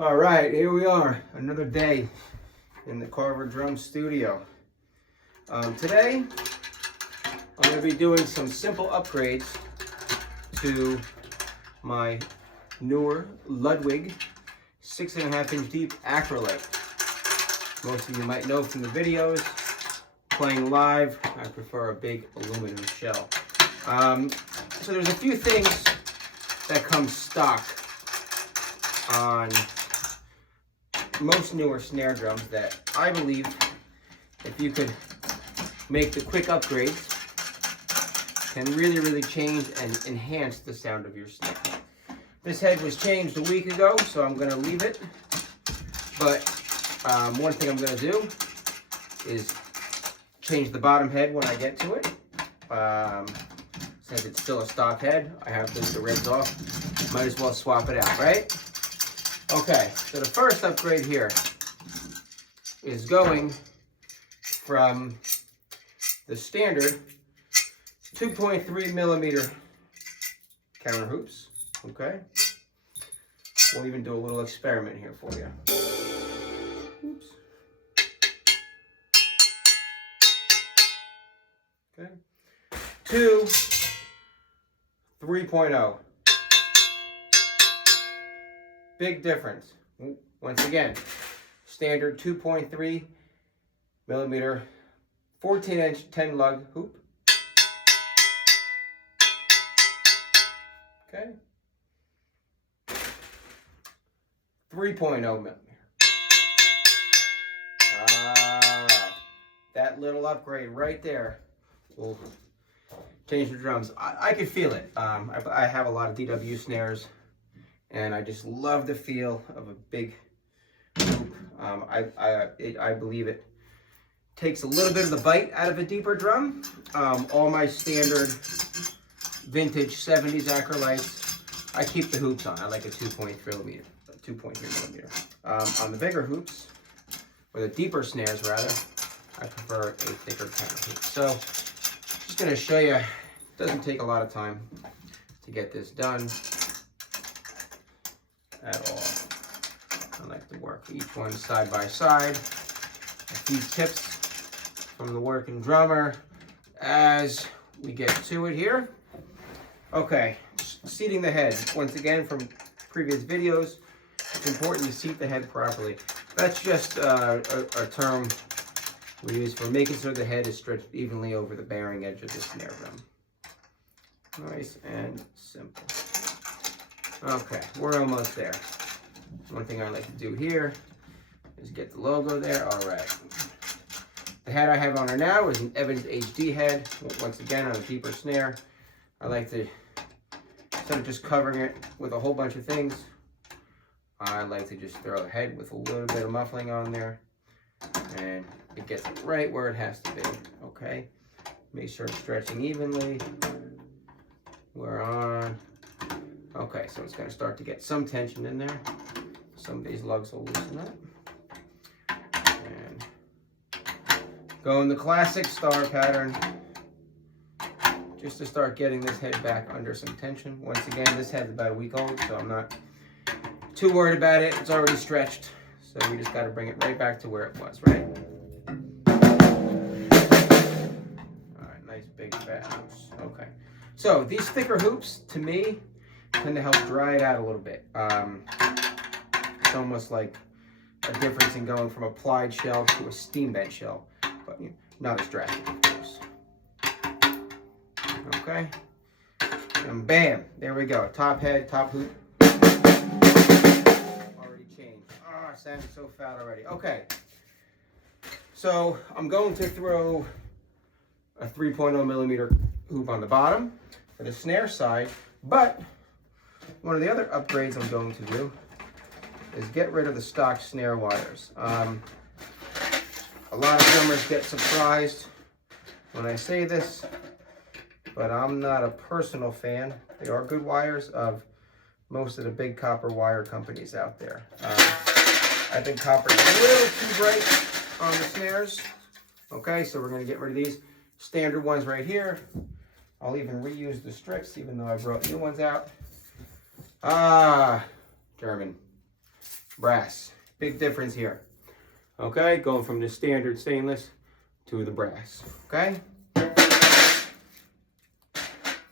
All right, here we are, another day in the Carver Drum Studio. Today, I'm going to be doing some simple upgrades to my newer Ludwig 6.5 inch deep acrylite. Most of you might know from the videos, playing live, I prefer a big aluminum shell. So there's a few things that come stock on most newer snare drums that I believe if you could make the quick upgrades can really change and enhance the sound of your snare. This head was changed a week ago, so I'm going to leave it, but one thing I'm going to do is change the bottom head when I get to it. Since it's still a stock head, I have the ribs off, might as well swap it out, right? Okay, so the first upgrade here is going from the standard 2.3 millimeter counter hoops. Okay, we'll even do a little experiment here for you. Oops. Okay, to 3.0. Big difference. Once again, standard 2.3 millimeter 14 inch 10 lug hoop. Okay. 3.0 millimeter. That little upgrade right there will change the drums. I could feel it. I have a lot of DW snares, and I just love the feel of a big hoop. I believe it takes a little bit of the bite out of a deeper drum. All my standard vintage 70s acrylites, I keep the hoops on. I like a 2.3 millimeter. On the bigger hoops, or the deeper snares rather, I prefer a thicker counter hoop. So, just going to show you, it doesn't take a lot of time to get this done at all. I like to work each one side by side. A few tips from the working drummer as we get to it here. Okay, seating the head. Once again, from previous videos, it's important to seat the head properly. That's just a term we use for making sure the head is stretched evenly over the bearing edge of the snare drum. Nice and simple. Okay, we're almost there. One thing I like to do here is get the logo there. All right. The head I have on her now is an Evans HD head. Once again, on a deeper snare. I like to, instead of just covering it with a whole bunch of things, I like to just throw the head with a little bit of muffling on there, and it gets it right where it has to be. Okay. Make sure it's stretching evenly. We're on. Okay, so it's going to start to get some tension in there. Some of these lugs will loosen up. And go in the classic star pattern, just to start getting this head back under some tension. Once again, this head's about a week old, so I'm not too worried about it. It's already stretched, so we just got to bring it right back to where it was, right? All right, nice big fat hoops. Okay, so these thicker hoops, to me, tend to help dry it out a little bit. It's almost like a difference in going from a plied shell to a steam bent shell, but not as drastic, of course. Okay, and bam, there we go. Top head, top hoop. Already changed. Ah, sounding so fat already. Okay, so I'm going to throw a 3.0 millimeter hoop on the bottom for the snare side, but one of the other upgrades I'm going to do is get rid of the stock snare wires. A lot of drummers get surprised when I say this, but I'm not a personal fan. They are good wires of most of the big copper wire companies out there. I think copper's a little too bright on the snares. Okay, so we're going to get rid of these standard ones right here. I'll even reuse the strips, even though I brought new ones out. German. brass. Big difference here. Okay, going from the standard stainless to the brass. Okay?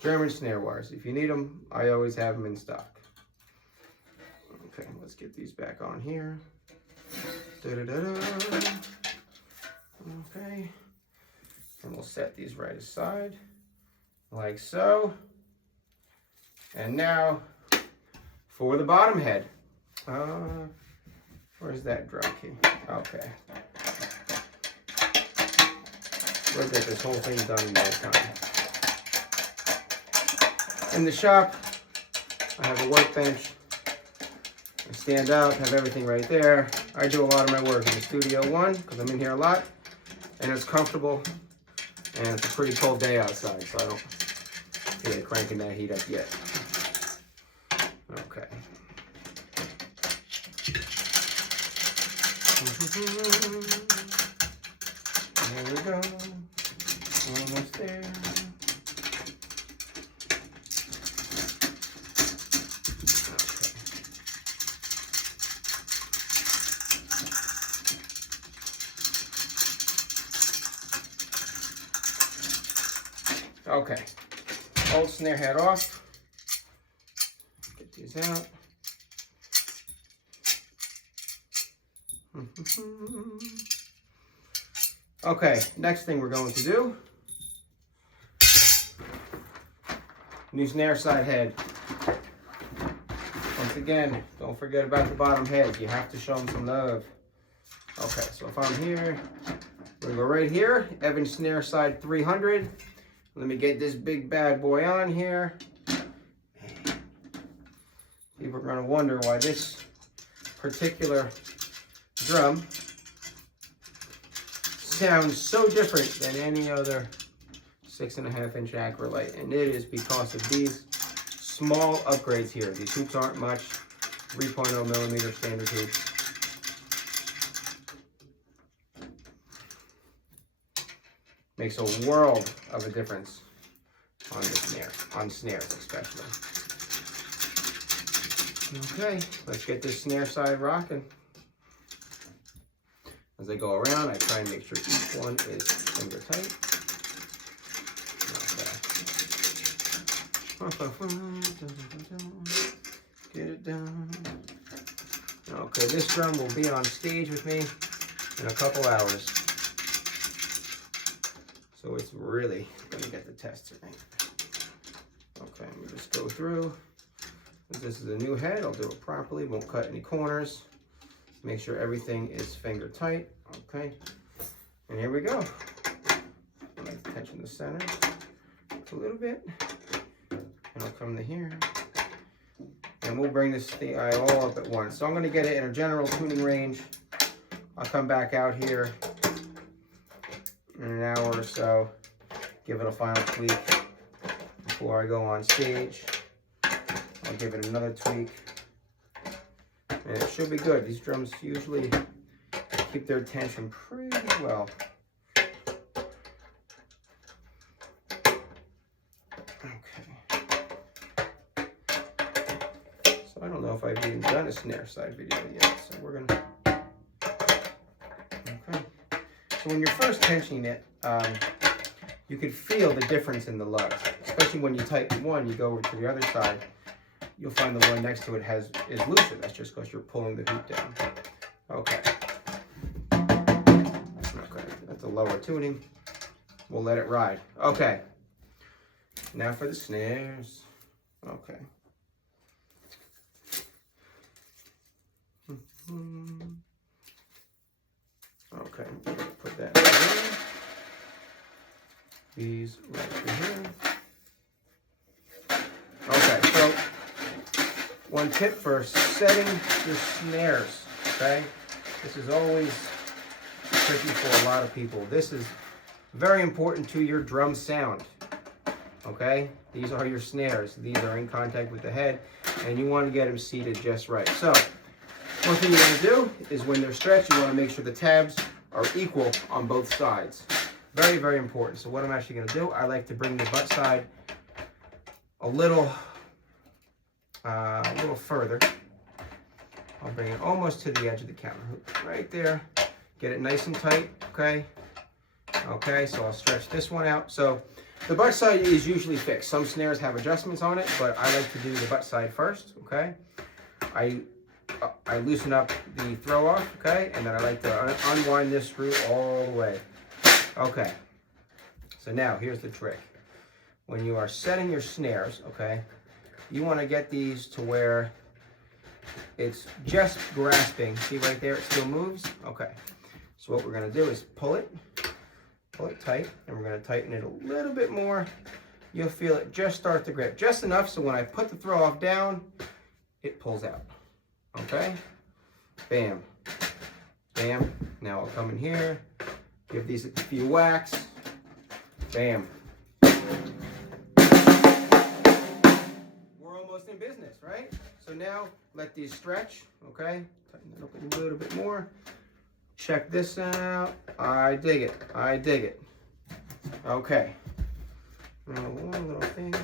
German snare wires. If you need them, I always have them in stock. Okay, let's get these back on here. Da-da-da-da. Okay. And we'll set these right aside, like so. And now, for the bottom head. Where's that drum key? Okay. We'll get this whole thing done in no time. In the shop, I have a workbench. I stand up, have everything right there. I do a lot of my work in the studio, one, because I'm in here a lot, and it's comfortable, and it's a pretty cold day outside, so I don't feel like cranking that heat up yet. Okay. There we go. Almost there. Okay, old snare head off. Get these out. Okay, next thing we're going to do, new snare side head. Once again, don't forget about the bottom head. You have to show them some love. Okay, so if I'm here, we're gonna go right here, Evans snare side 300. Let me get this big bad boy on here. People are going to wonder why this particular drum sounds so different than any other 6.5-inch acrylite. And it is because of these small upgrades here. These hoops aren't much, 3.0 millimeter standard hoops. Makes a world of a difference on the snare, on snares especially. Okay, let's get this snare side rocking. As I go around, I try and make sure each one is finger tight. Okay. Get it down. Okay, this drum will be on stage with me in a couple hours. So it's really going to get the test tonight. Okay, let me just go through. This is a new head. I'll do it properly. Won't cut any corners. Make sure everything is finger tight. Okay. And here we go. I like to tension the center a little bit. And I'll come to here. And we'll bring this thing all up at once. So I'm going to get it in a general tuning range. I'll come back out here in an hour or so, give it a final tweak before I go on stage. I'll give it another tweak, and it should be good. These drums usually keep their tension pretty well. Okay. So I don't know if I've even done a snare side video yet, so we're gonna. Okay. So when you're first tensioning it, you can feel the difference in the lugs. Especially when you tighten one, you go over to the other side, you'll find the one next to it is looser. That's just because you're pulling the hoop down. Okay. Okay, that's a lower tuning. We'll let it ride. Okay. Now for the snares. Okay. Okay, put that in. These right here. Okay, so one tip for setting your snares, okay? This is always tricky for a lot of people. This is very important to your drum sound, okay? These are your snares. These are in contact with the head, and you want to get them seated just right. So, one thing you want to do is when they're stretched, you want to make sure the tabs are equal on both sides. Very, very important. So what I'm actually going to do, I like to bring the butt side a little further. I'll bring it almost to the edge of the counter hoop, right there. Get it nice and tight, okay? Okay, so I'll stretch this one out. So the butt side is usually fixed. Some snares have adjustments on it, but I like to do the butt side first, okay? I loosen up the throw off, okay? And then I like to unwind this screw all the way. Okay, so now here's the trick. When you are setting your snares, okay, you want to get these to where it's just grasping. See right there, it still moves? Okay, so what we're going to do is pull it tight, and we're going to tighten it a little bit more. You'll feel it just start to grip, just enough so when I put the throw off down, it pulls out. Okay, bam, bam. Now I'll come in here, give these a few whacks, bam. We're almost in business, right? So now let these stretch, okay? Tighten it up a little bit more. Check this out. I dig it. I dig it. Okay. One little thing.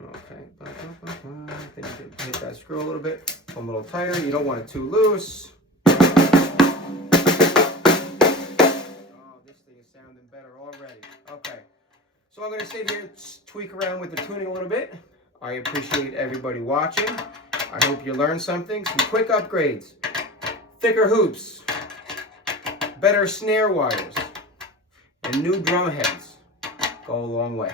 Okay. Then you can hit that screw a little bit. A little tighter. You don't want it too loose. Oh, this thing is sounding better already. Okay. So I'm going to sit here and tweak around with the tuning a little bit. I appreciate everybody watching. I hope you learned something. Some quick upgrades. Thicker hoops. Better snare wires. And new drum heads. Go a long way.